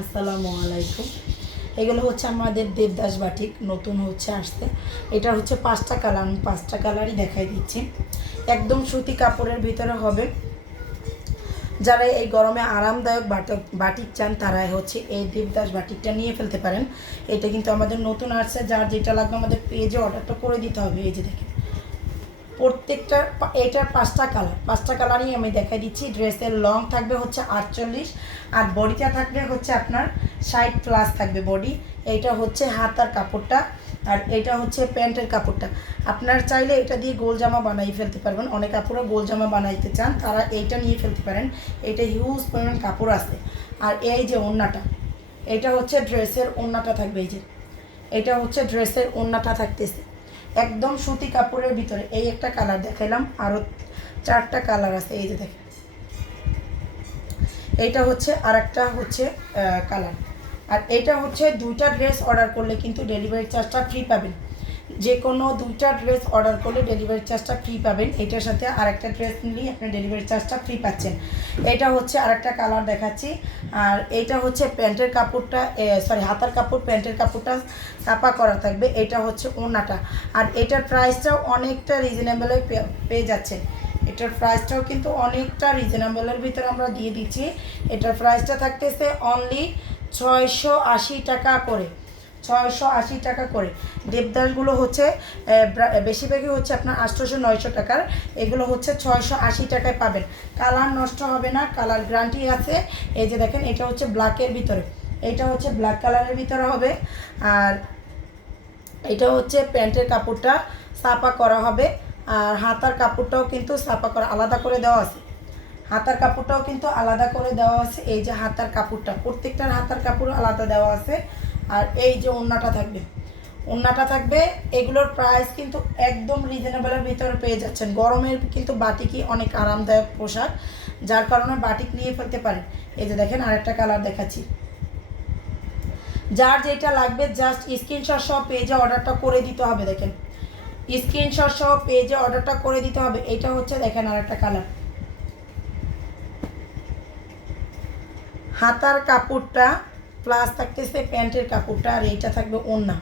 আসসালামু আলাইকুম। এগুলো হচ্ছে আমাদের দেবদাস বাটিক, নতুন হচ্ছে আসতে এটা হচ্ছে পাঁচটা কালার, আমি পাঁচটা কালারই দেখাই দিচ্ছি। একদম সুতি কাপড়ের ভিতরে হবে। যারা এই গরমে আরামদায়ক বাটক বাটিক চান তারা হচ্ছে এই দেবদাস বাটিকটা নিয়ে ফেলতে পারেন। এটা কিন্তু আমাদের নতুন আসছে, যার যেটা লাগবে আমাদের পেজে অর্ডারটা করে দিতে হবে। এই যে দেখেন। প্রত্যেকটা এটার পাঁচটা কালার পাঁচটা কালারই আমি দেখাই দিচ্ছি। ড্রেসের লং থাকবে হচ্ছে আটচল্লিশ, আর বডিটা থাকবে হচ্ছে আপনার ষাট প্লাস থাকবে বডি এইটা হচ্ছে হাতার কাপড়টা, আর এটা হচ্ছে প্যান্টের কাপড়টা। আপনার চাইলে এটা দিয়ে গোল জামা বানাই ফেলতে পারবেন। অনেক কাপড়ও গোল জামা বানাইতে চান, তারা এইটা নিয়ে ফেলতে পারেন। এটা হিউজ পরিমাণ কাপড় আছে। আর এই যে ওড়নাটা এটা হচ্ছে ড্রেসের ওড়নাটা থাকবে এই যে। এটা হচ্ছে ড্রেসের ওড়নাটা থাকতেছে। একদম সুতি কাপড়ের ভিতরে এই একটা কালার দেখাইলাম। আরও চারটা কালার আছে, এই যে দেখেন। এইটা হচ্ছে আর একটা হচ্ছে কালার। আর এটা হচ্ছে দুইটা ড্রেস অর্ডার করলে কিন্তু ডেলিভারি চার্জটা ফ্রি পাবেন। যে কোনো দুইটা ড্রেস অর্ডার করলে ডেলিভারি চার্জটা ফ্রি পাবেন। এটার সাথে আরেকটা ড্রেস নিলেই আপনি ডেলিভারি চার্জটা ফ্রি পাচ্ছেন। এটা হচ্ছে আরেকটা কালার দেখাচ্ছি। আর এইটা হচ্ছে প্যান্টের কাপড়টা সরি হাতার কাপড়, প্যান্টের কাপড়টা চাপা করা থাকবে। এটা হচ্ছে ওনাটা আর এটার প্রাইসটাও অনেকটা রিজনেবলে পেয়ে যাচ্ছেন এটার প্রাইসটাও কিন্তু অনেকটা রিজনেবলের ভিতরে আমরা দিয়ে দিচ্ছি। এটার প্রাইসটা থাকতেছে অনলি ছয়শো আশি টাকা করে। ছয়শো আশি টাকা করে। দেবদাসগুলো হচ্ছে বেশিরভাগই হচ্ছে আপনার আটশোশো নয়শো টাকার। এগুলো হচ্ছে ছয়শো আশি টাকায় পাবেন। কালার নষ্ট হবে না, কালার গ্যারান্টি আছে। এই যে দেখেন, এটা হচ্ছে ব্ল্যাকের ভিতরে। এটা হচ্ছে ব্ল্যাক কালারের ভিতরে হবে। আর এটা হচ্ছে প্যান্টের কাপড়টা সাপা করা হবে। আর হাতার কাপড়টাও কিন্তু সাপা করা, আলাদা করে দেওয়া আছে। হাতার কাপড়টাও কিন্তু আলাদা করে দেওয়া আছে। এই যে হাতার কাপড়টা, প্রত্যেকটার হাতার কাপড় আলাদা দেওয়া আছে। আর এই যে ওড়নাটা থাকবে ওড়নাটা থাকবে, এগুলোর প্রাইস কিন্তু একদম রিজনেবলের ভিতরে পেয়ে যাচ্ছেন। গরমের কিন্তু বাটিকই অনেক আরামদায়ক পোশাক, যার কারণে বাটিক নিয়ে ফেলতে পারেন। এই যে দেখেন আরেকটা কালার দেখাচ্ছি। যার যেটা লাগবে জাস্ট স্ক্রিনশট সহ পেজে অর্ডারটা করে দিতে হবে, দেখেন। স্ক্রিনশট সহ পেজে অর্ডারটা করে দিতে হবে। এটা হচ্ছে দেখেন আরেকটা কালার হাতার কাপড়টা প্লাস থাকতেছে প্যান্টের কাপড়টা আর এইটা থাকবে ওড়না।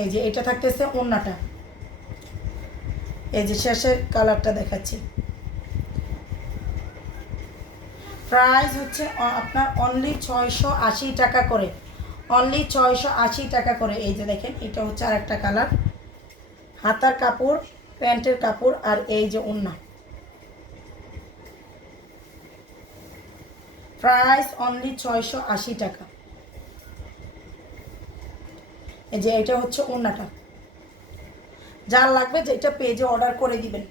এই যে এটা থাকতেছে ওড়নাটা। এই যে শেষের কালারটা দেখাচ্ছি। প্রাইস হচ্ছে আপনার অনলি ছয়শো আশি টাকা করে। অনলি ছয়শো আশি টাকা করে। এই যে দেখেন, এটা হচ্ছে আর একটা কালার। হাতার কাপড়, প্যান্টের কাপড় আর এই যে ওড়না। প্রাইস অনলি ছয়শো আশি টাকা। এই যে এটা হচ্ছে ওড়নাটা। যার লাগবে যেটা পেজে অর্ডার করে দিবেন।